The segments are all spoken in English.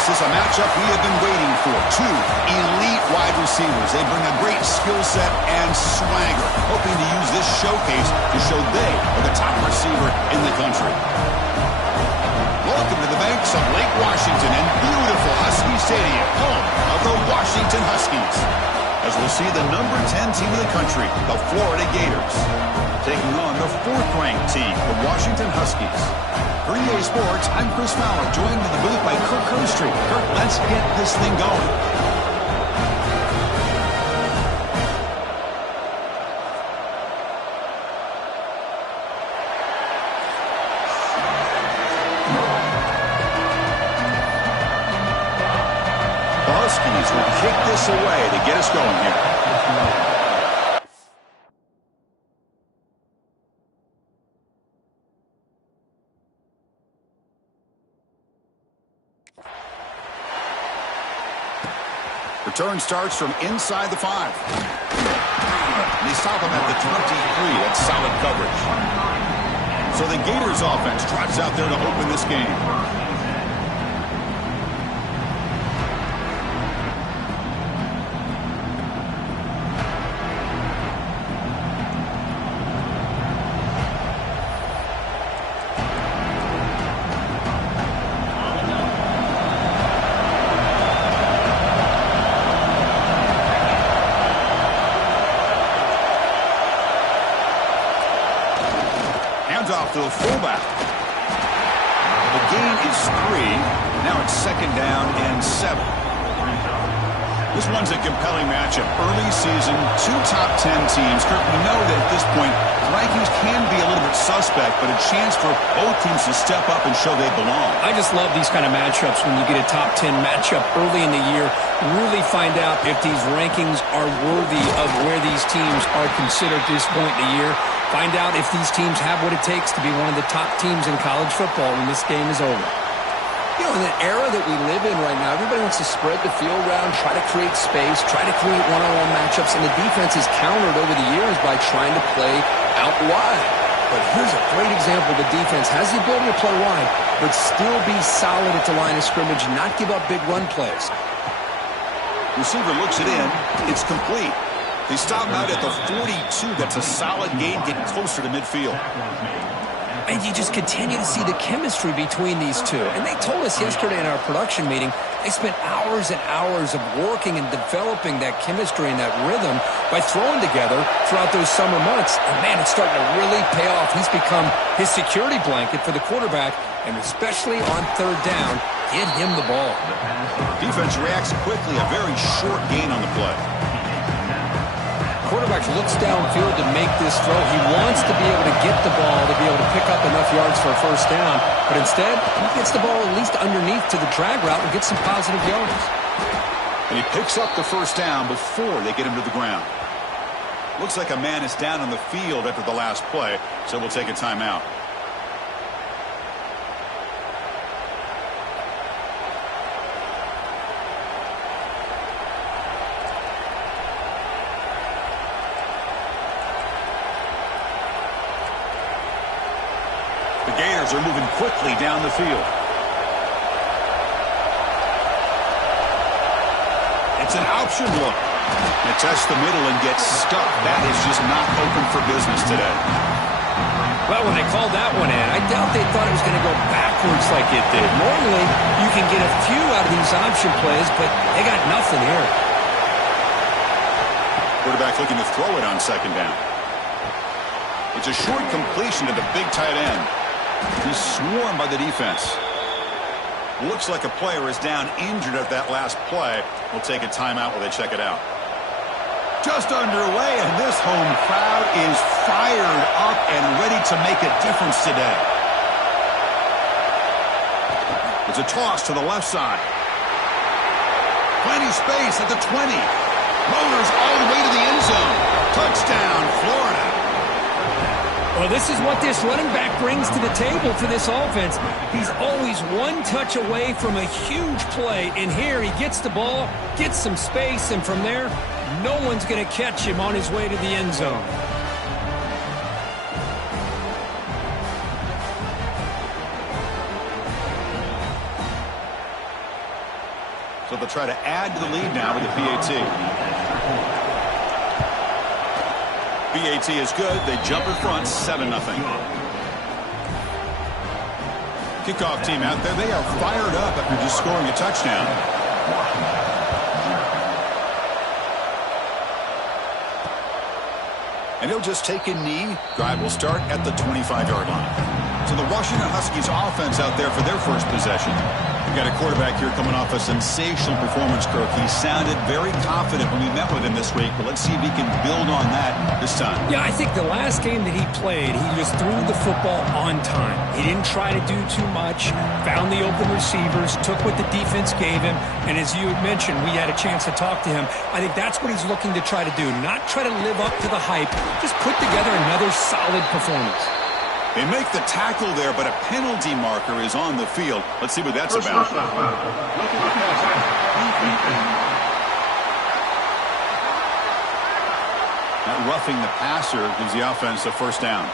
This is a matchup we have been waiting for. Two elite wide receivers. They bring a great skill set and swagger, hoping to use this showcase to show they are the top receiver in the country. Welcome to the banks of Lake Washington and beautiful Husky Stadium, home of the Washington Huskies. As we'll see the number 10 team in the country, the Florida Gators, taking on the 4th-ranked team, the Washington Huskies. For EA Sports, I'm Chris Fowler, joined in the booth by Kirk Heru. Kirk, let's get this thing going. The Huskies will kick this away to get us going here. Return starts from inside the 5. They stop him at the 23. That's solid coverage. So the Gators offense trots out there to open this game. Off to the fullback. The gain is 3. Now it's 2nd down and 7. This one's a compelling matchup. Early season, 2 top 10 teams. Kirk, we know that at this point, rankings can be a little bit suspect, but a chance for both teams to step up and show they belong. I just love these kind of matchups when you get a top 10 matchup early in the year. Really find out if these rankings are worthy of where these teams are considered at this point in the year. Find out if these teams have what it takes to be one of the top teams in college football when this game is over. You know, in the era that we live in right now, everybody wants to spread the field around, try to create space, try to create one-on-one matchups, and the defense is countered over the years by trying to play out wide. But here's a great example. The defense has the ability to play wide, but still be solid at the line of scrimmage, not give up big run plays. Receiver looks it in. It's complete. They stop him out at the 42. That's a solid gain, getting closer to midfield. And you just continue to see the chemistry between these two. And they told us yesterday in our production meeting, they spent hours and hours of working and developing that chemistry and that rhythm by throwing together throughout those summer months. And, man, it's starting to really pay off. He's become his security blanket for the quarterback, and especially on 3rd down, get him the ball. Defense reacts quickly, a very short gain on the play. Quarterback looks downfield to make this throw. He wants to be able to get the ball to be able to pick up enough yards for a 1st down, but instead, he gets the ball at least underneath to the drag route and gets some positive yards. And he picks up the 1st down before they get him to the ground. Looks like a man is down on the field after the last play, so we'll take a timeout. The Gators are moving quickly down the field. It's an option look. They test the middle and get stuck. That is just not open for business today. Well, when they called that one in, I doubt they thought it was going to go backwards like it did. Normally, you can get a few out of these option plays, but they got nothing here. Quarterback looking to throw it on 2nd down. It's a short completion to the big tight end. He's swarmed by the defense. Looks like a player is down injured at that last play. We'll take a timeout while they check it out. Just underway, and this home crowd is fired up and ready to make a difference today. It's a toss to the left side. Plenty space at the 20. Motors all the way to the end zone. Touchdown, Florida. Well, this is what this running back brings to the table for this offense. He's always one touch away from a huge play, and here he gets the ball, gets some space, and from there, no one's going to catch him on his way to the end zone. So they'll try to add to the lead now with the PAT. PAT is good. They jump in front, 7-0. Kickoff team out there. They are fired up after just scoring a touchdown. And he'll just take a knee. Drive will start at the 25-yard line. So the Washington Huskies offense out there for their first possession. We've got a quarterback here coming off a sensational performance, Kirk. He sounded very confident when we met with him this week, but let's see if he can build on that this time. Yeah, I think the last game that he played, he just threw the football on time. He didn't try to do too much, found the open receivers, took what the defense gave him, and as you had mentioned, we had a chance to talk to him. I think that's what he's looking to try to do, not try to live up to the hype, just put together another solid performance. They make the tackle there, but a penalty marker is on the field. Let's see what that's about. That roughing the passer gives the offense a first down.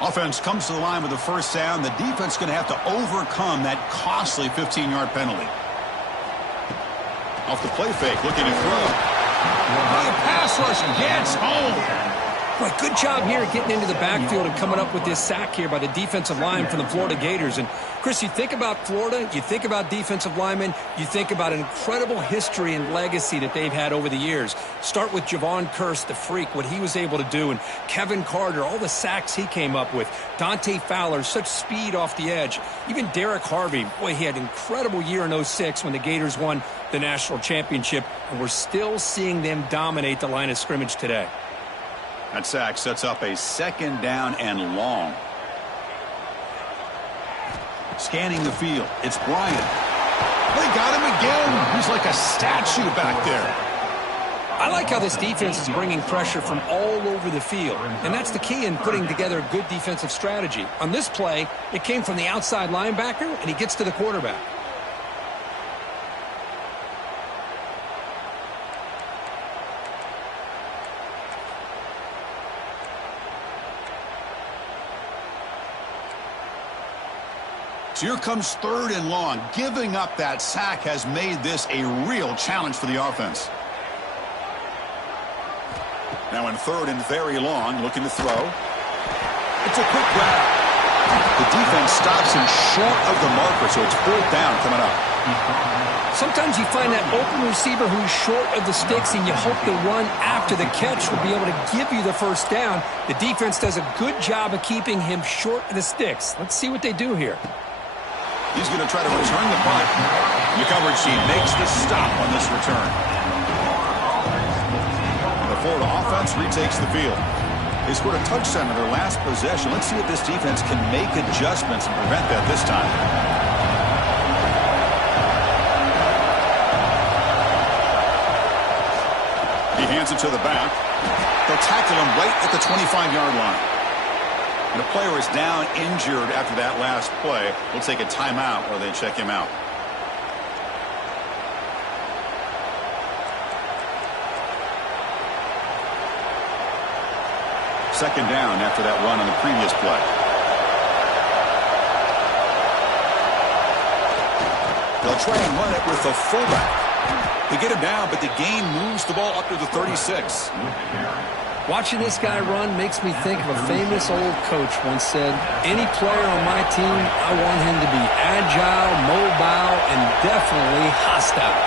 Offense comes to the line with a first down. The defense is going to have to overcome that costly 15-yard penalty. Off the play fake, looking to throw. The pass rush gets home. Boy, good job here getting into the backfield and coming up with this sack here by the defensive line from the Florida Gators. And, Chris, you think about Florida, you think about defensive linemen, you think about an incredible history and legacy that they've had over the years. Start with Javon Kearse, the freak, what he was able to do, and Kevin Carter, all the sacks he came up with. Dante Fowler, such speed off the edge. Even Derek Harvey, boy, he had an incredible year in 06 when the Gators won the national championship, and we're still seeing them dominate the line of scrimmage today. That sack sets up a second down and long. Scanning the field. It's Bryant. They got him again. He's like a statue back there. I like how this defense is bringing pressure from all over the field, and that's the key in putting together a good defensive strategy. On this play, it came from the outside linebacker, and he gets to the quarterback. So here comes third and long. Giving up that sack has made this a real challenge for the offense. Now in third and very long, looking to throw. It's a quick grab. The defense stops him short of the marker, so it's fourth down coming up. Sometimes you find that open receiver who's short of the sticks, and you hope the run after the catch will be able to give you the first down. The defense does a good job of keeping him short of the sticks. Let's see what they do here. He's going to try to return the punt. The coverage team makes the stop on this return. The Florida offense retakes the field. They scored a touchdown in their last possession. Let's see if this defense can make adjustments and prevent that this time. He hands it to the back. They'll tackle him right at the 25-yard line. And a player is down injured after that last play. We'll take a timeout while they check him out. Second down after that run on the previous play. They'll try and run it with the fullback. They get him down, but the gain moves the ball up to the 36. Watching this guy run makes me think of a famous old coach once said, any player on my team, I want him to be agile, mobile, and definitely hostile.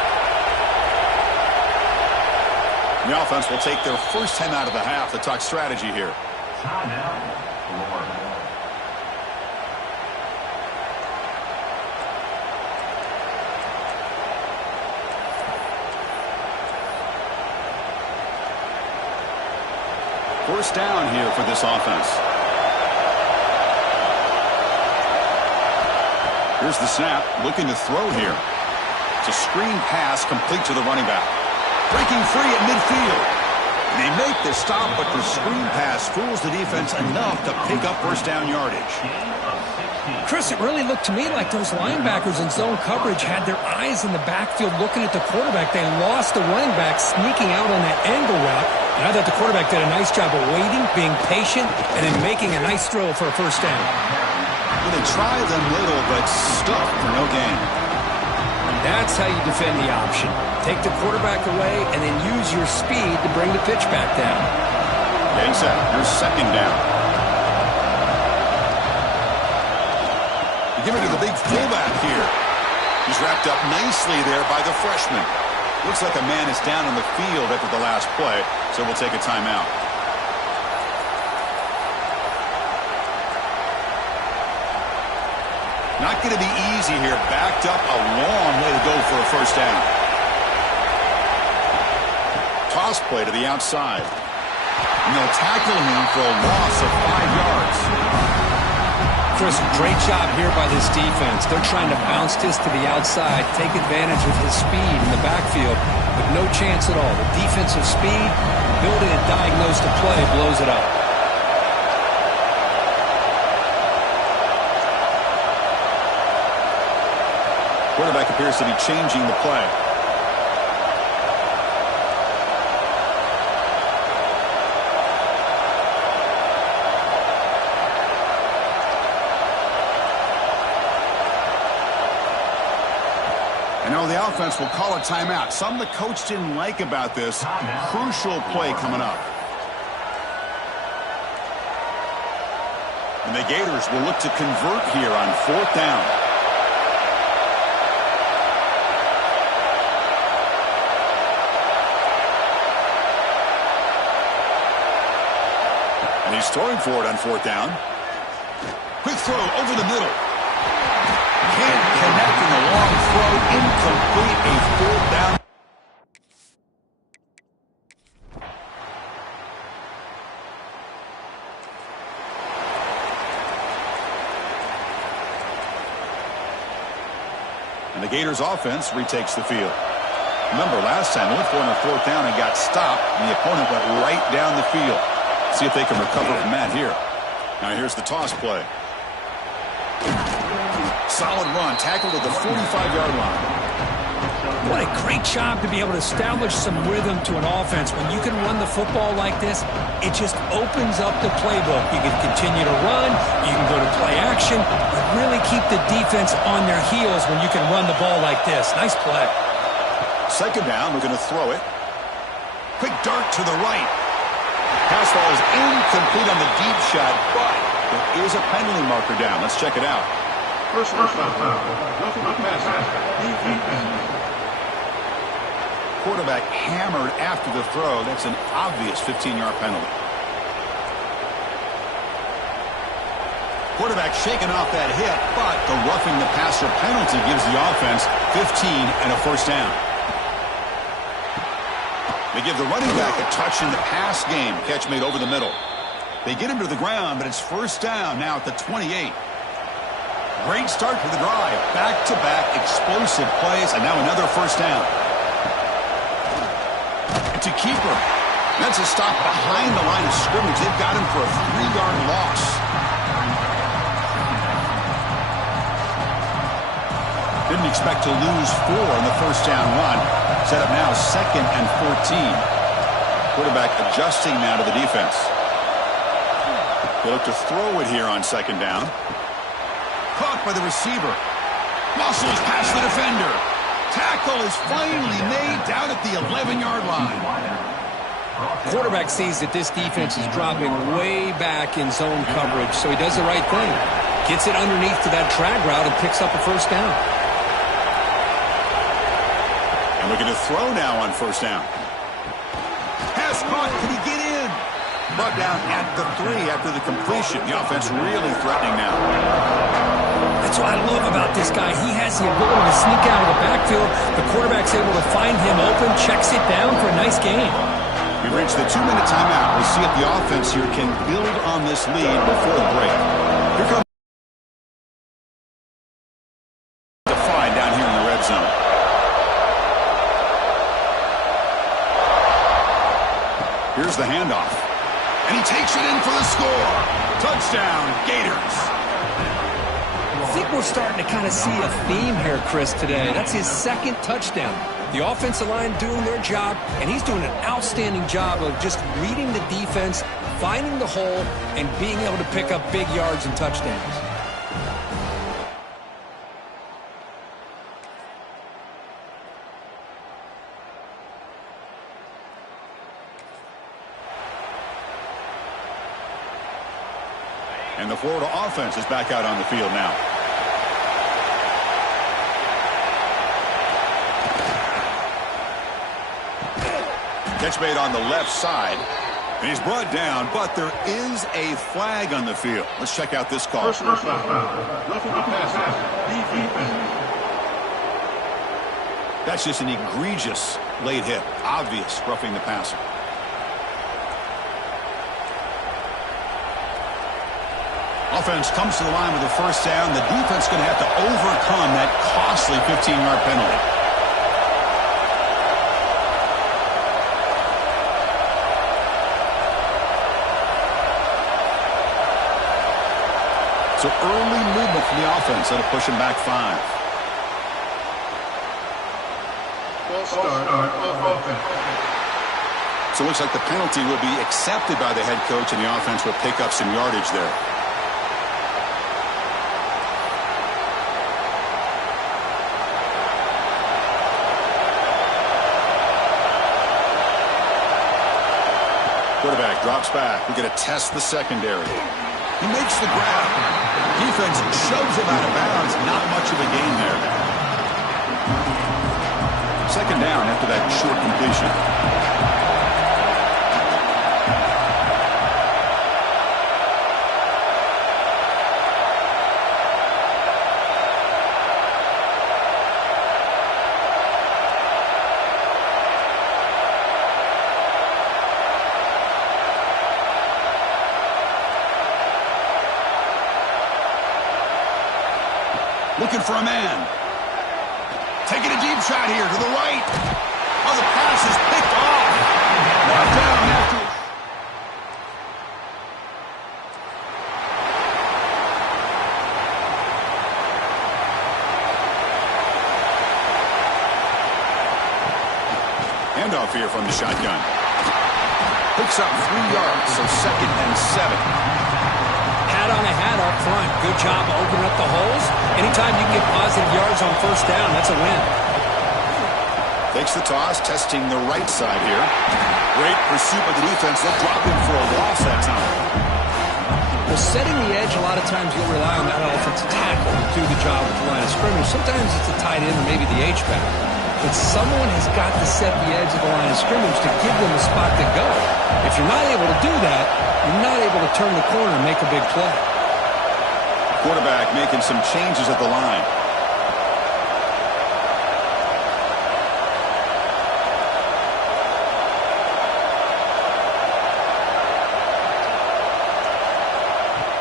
The offense will take their first time out of the half to talk strategy here. First down here for this offense. Here's the snap, looking to throw here. It's a screen pass complete to the running back. Breaking free at midfield. They make the stop, but the screen pass fools the defense enough to pick up first down yardage. Chris, it really looked to me like those linebackers in zone coverage had their eyes in the backfield looking at the quarterback. They lost the running back sneaking out on that angle route. And I thought the quarterback did a nice job of waiting, being patient, and then making a nice throw for a first down. Well, they tried them little, but stuck for no gain. That's how you defend the option. Take the quarterback away and then use your speed to bring the pitch back down. Getting set. Here's second down. Give it to the big fullback here. He's wrapped up nicely there by the freshman. Looks like a man is down on the field after the last play, so we'll take a timeout. Not going to be easy here. Backed up a long way to go for a first down. Toss play to the outside. And they'll tackle him for a loss of 5 yards. Chris, great job here by this defense. They're trying to bounce this to the outside, take advantage of his speed in the backfield, but no chance at all. The defensive speed, ability to diagnose the play, blows it up. Quarterback appears to be changing the play. The offense will call a timeout. Something the coach didn't like about this. Crucial play coming up. And the Gators will look to convert here on fourth down. And he's throwing for it on fourth down. Quick throw over the middle. Can't connect in the long throw. Incomplete. A fourth down. And the Gators offense retakes the field. Remember, last time they went for it on fourth down and got stopped, and the opponent went right down the field. See if they can recover from that here. Now here's the toss play. Solid run, tackled at the 45-yard line. What a great job to be able to establish some rhythm to an offense. When you can run the football like this, it just opens up the playbook. You can continue to run, you can go to play action, but really keep the defense on their heels when you can run the ball like this. Nice play. Second down, we're going to throw it. Quick dart to the right. Pass ball is incomplete on the deep shot, but there is a penalty marker down. Let's check it out. Quarterback hammered after the throw. That's an obvious 15-yard penalty. Quarterback shaking off that hit, but the roughing the passer penalty gives the offense 15 and a first down. They give the running back a touch in the pass game. Catch made over the middle. They get him to the ground, but it's first down now at the 28. Great start to the drive. Back-to-back explosive plays, and now another first down. To keeper. That's a stop behind the line of scrimmage. They've got him for a 3-yard loss. Didn't expect to lose 4 on the first down run. Set up now second and 14. Quarterback adjusting now to the defense. They look to throw it here on second down. Caught by the receiver. Muscles past the defender. Tackle is finally made down at the 11-yard line. Quarterback sees that this defense is dropping way back in zone coverage, so he does the right thing. Gets it underneath to that drag route and picks up a first down. And we're going to throw now on first down. Pass caught. Can he get in? Brought down at the 3 after the completion. The offense really threatening now. That's what I love about this guy. He has the ability to sneak out of the backfield. The quarterback's able to find him open, checks it down for a nice gain. We've reached the 2-minute timeout. We'll see if the offense here can build on this lead before the break. Here comes to find down here in the red zone. Here's Here's the handoff. And he takes it in for the score. Touchdown, Gators. I think we're starting to kind of see a theme here, Chris, today. That's his second touchdown. The offensive line doing their job, and he's doing an outstanding job of just reading the defense, finding the hole, and being able to pick up big yards and touchdowns. And the Florida offense is back out on the field now. Catch made on the left side. And he's brought down, but there is a flag on the field. Let's check out this call. Personal foul. Roughing the passer. That's just an egregious late hit. Obvious roughing the passer. Offense comes to the line with a first down. The defense going to have to overcome that costly 15-yard penalty. So early movement from the offense that'll push him back 5. False start on offense. So it looks like the penalty will be accepted by the head coach, and the offense will pick up some yardage there. Quarterback drops back. We're going to test the secondary. He makes the grab. Defense shoves him out of bounds. Not much of a gain there. Second down after that short completion. Looking for a man. Taking a deep shot here to the right. Oh, the pass is picked off. Brought down after. Handoff here from the shotgun. Picks up 3 yards, so 2nd and 7. Hat on a hat up front. Good job opening up the holes. Anytime you can get positive yards on first down, that's a win. Takes the toss, testing the right side here. Great pursuit by the defense. They'll drop him for a loss that time. Well, setting the edge, a lot of times you'll rely on that offensive tackle to do the job at the line of scrimmage. Sometimes it's a tight end or maybe the H-back. But someone has got to set the edge of the line of scrimmage to give them a spot to go. If you're not able to do that, you're not able to turn the corner and make a big play. Quarterback making some changes at the line.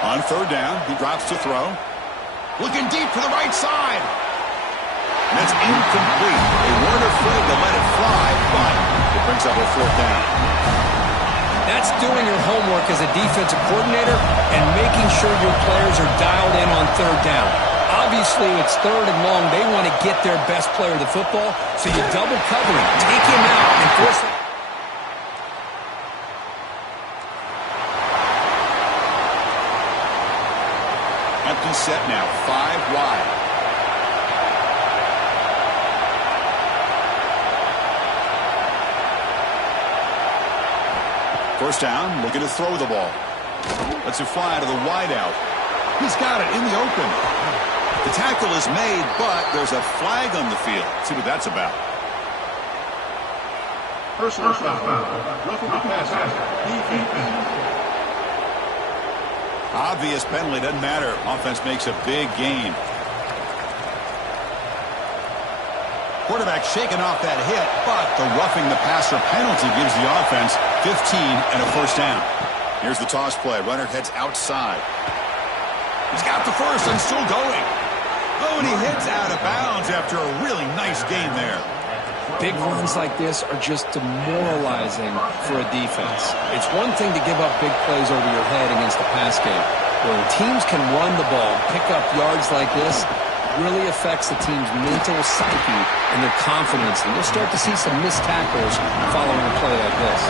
On third down, he drops to throw. Looking deep for the right side. And that's incomplete. They weren't afraid to let it fly, but it brings up a 4th down. That's doing your homework as a defensive coordinator and making sure your players are dialed in on third down. Obviously, it's 3rd and long. They want to get their best player the football, so you double cover him, take him out, and force him. Empty set now, 5 wide. First down, looking to throw the ball. Lets it fly to the wideout. He's got it in the open. The tackle is made, but there's a flag on the field. Let's see what that's about. Personal foul. Roughing the passer. Obvious penalty, doesn't matter. Offense makes a big gain. Quarterback shaking off that hit, but the roughing the passer penalty gives the offense 15 and a first down. Here's the toss play. Runner heads outside. He's got the first and still going. Oh, and he hits out of bounds after a really nice game there. Big runs like this are just demoralizing for a defense. It's one thing to give up big plays over your head against the pass game. When teams can run the ball, pick up yards like this, really affects the team's mental psyche and their confidence. And you'll start to see some missed tackles following a play like this.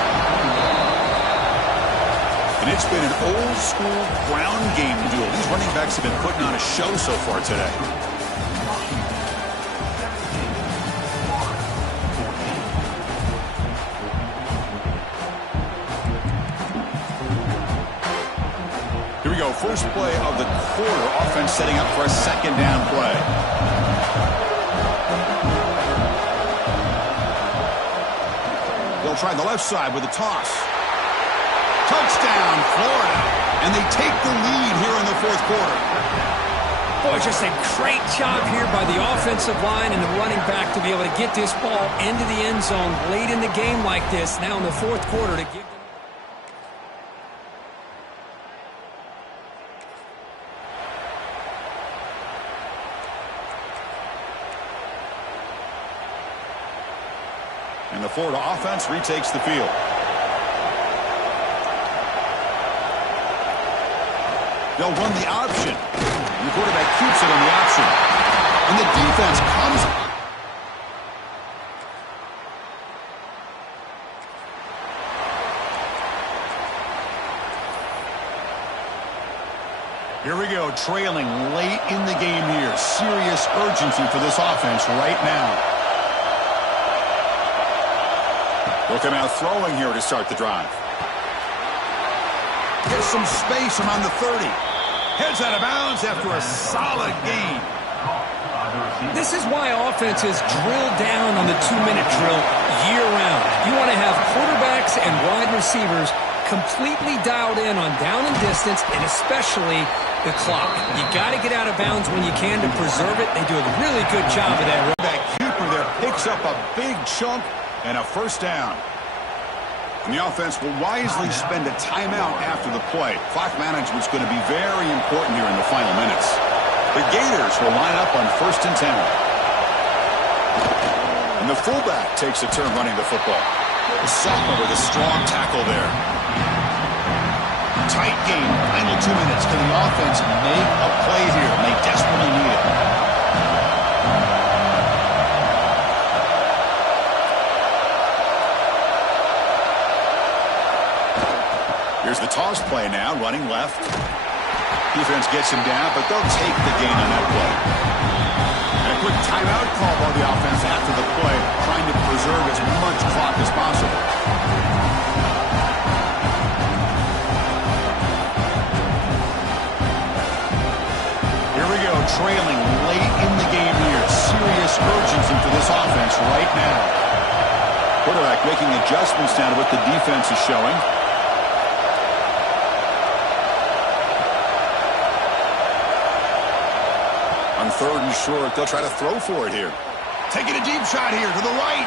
And it's been an old-school ground game duel. These running backs have been putting on a show so far today. Here we go. First play of the quarter. Offense setting up for a second down play. They'll try the left side with a toss. Touchdown, Florida. And they take the lead here in the fourth quarter. Boy, just a great job here by the offensive line and the running back to be able to get this ball into the end zone late in the game like this. Now in the fourth quarter to give them. And the Florida offense retakes the field. They'll run the option. The quarterback keeps it on the option. And the defense comes. Here we go, trailing late in the game here. Serious urgency for this offense right now. They'll come out throwing here to start the drive. There's some space around the 30. Heads out of bounds after a solid gain. This is why offenses drill down on the 2-minute drill year-round. You want to have quarterbacks and wide receivers completely dialed in on down and distance, and especially the clock. You got to get out of bounds when you can to preserve it. They do a really good job of that. That keeper there picks up a big chunk and a first down. And the offense will wisely spend a timeout after the play. Clock management's going to be very important here in the final minutes. The Gators will line up on 1st and 10. And the fullback takes a turn running the football. The sophomore with a strong tackle there. Tight game, final 2 minutes. Can the offense make a play here? They desperately need it. Here's the toss play now, running left. Defense gets him down, but they'll take the gain on that play. And a quick timeout call by the offense after the play, trying to preserve as much clock as possible. Here we go, trailing late in the game here. Serious urgency for this offense right now. Quarterback making adjustments now to what the defense is showing. On 3rd and short, they'll try to throw for it here. Taking a deep shot here to the right.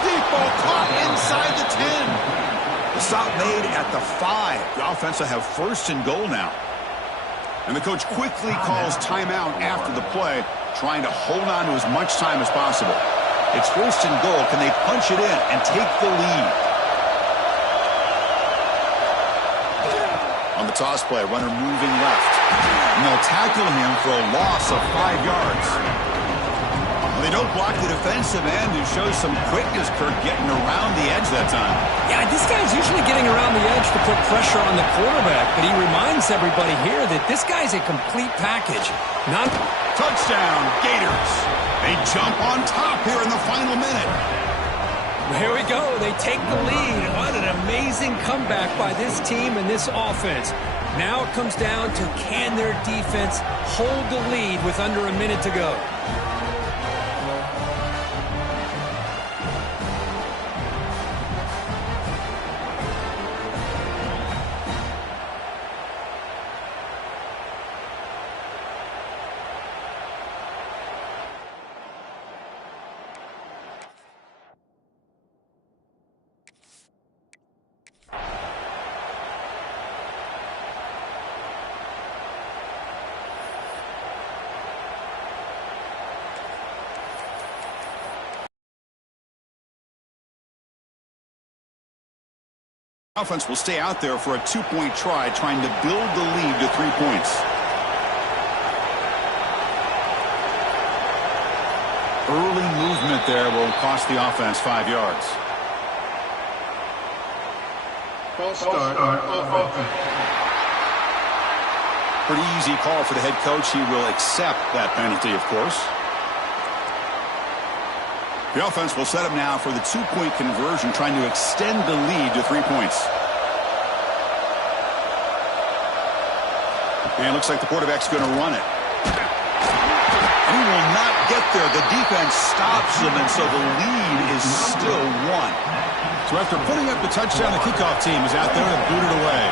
Deep ball caught inside the 10. The stop made at the 5. The offense will have 1st and goal now. And the coach quickly calls timeout after the play, trying to hold on to as much time as possible. It's 1st and goal. Can they punch it in and take the lead? On the toss play, runner moving left. And they'll tackle him for a loss of 5 yards. Well, they don't block the defensive end, who shows some quickness, Kirk, getting around the edge that time. Yeah, this guy's usually getting around the edge to put pressure on the quarterback, but he reminds everybody here that this guy's a complete package. Not touchdown, Gators. They jump on top here in the final minute. Here we go. They take the lead. What an amazing comeback by this team and this offense. Now it comes down to, can their defense hold the lead with under a minute to go? Offense will stay out there for a 2-point try, trying to build the lead to 3 points. Early movement there will cost the offense 5 yards. False start on offense. Pretty easy call for the head coach. He will accept that penalty, of course. The offense will set up now for the 2-point conversion, trying to extend the lead to 3 points. And it looks like the quarterback's going to run it. And he will not get there. The defense stops him, and so the lead is still 1. So after putting up the touchdown, the kickoff team is out there to boot it away.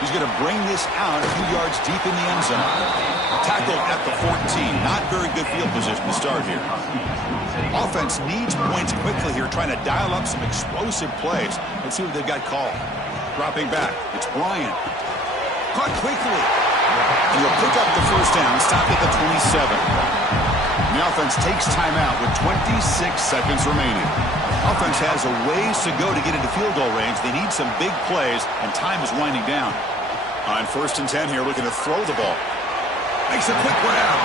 He's going to bring this out a few yards deep in the end zone. Tackled at the 14. Not very good field position to start here. Offense needs points quickly here, trying to dial up some explosive plays. Let's see what they've got called. Dropping back. It's Bryant. Caught quickly. And he'll pick up the first down. Stopped at the 27. And the offense takes timeout with 26 seconds remaining. Offense has a ways to go to get into field goal range. They need some big plays, and time is winding down. On 1st and 10 here, looking to throw the ball. Makes a quick one out.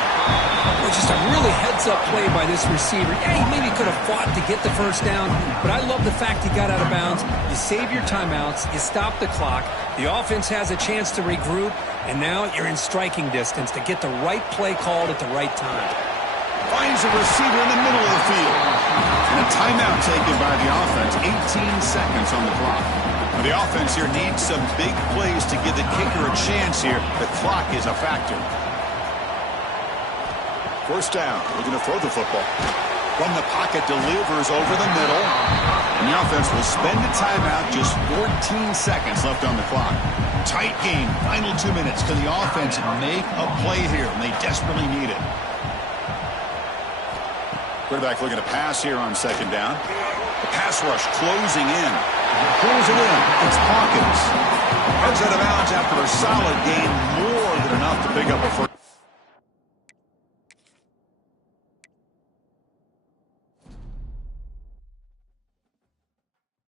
Well, just a really heads-up play by this receiver. Yeah, he maybe could have fought to get the first down, but I love the fact he got out of bounds. You save your timeouts, you stop the clock, the offense has a chance to regroup, and now you're in striking distance to get the right play called at the right time. Finds a receiver in the middle of the field. And a timeout taken by the offense. 18 seconds on the clock. Now the offense here needs some big plays to give the kicker a chance here. The clock is a factor. First down, looking to throw the football. From the pocket, delivers over the middle. And the offense will spend a timeout, just 14 seconds left on the clock. Tight game, final 2 minutes. Can the offense make a play here? And they desperately need it. Quarterback looking to pass here on 2nd down. The pass rush closing in. Pulls it in. It's Hawkins. Heads out of bounds after a solid gain, more than enough to pick up a first.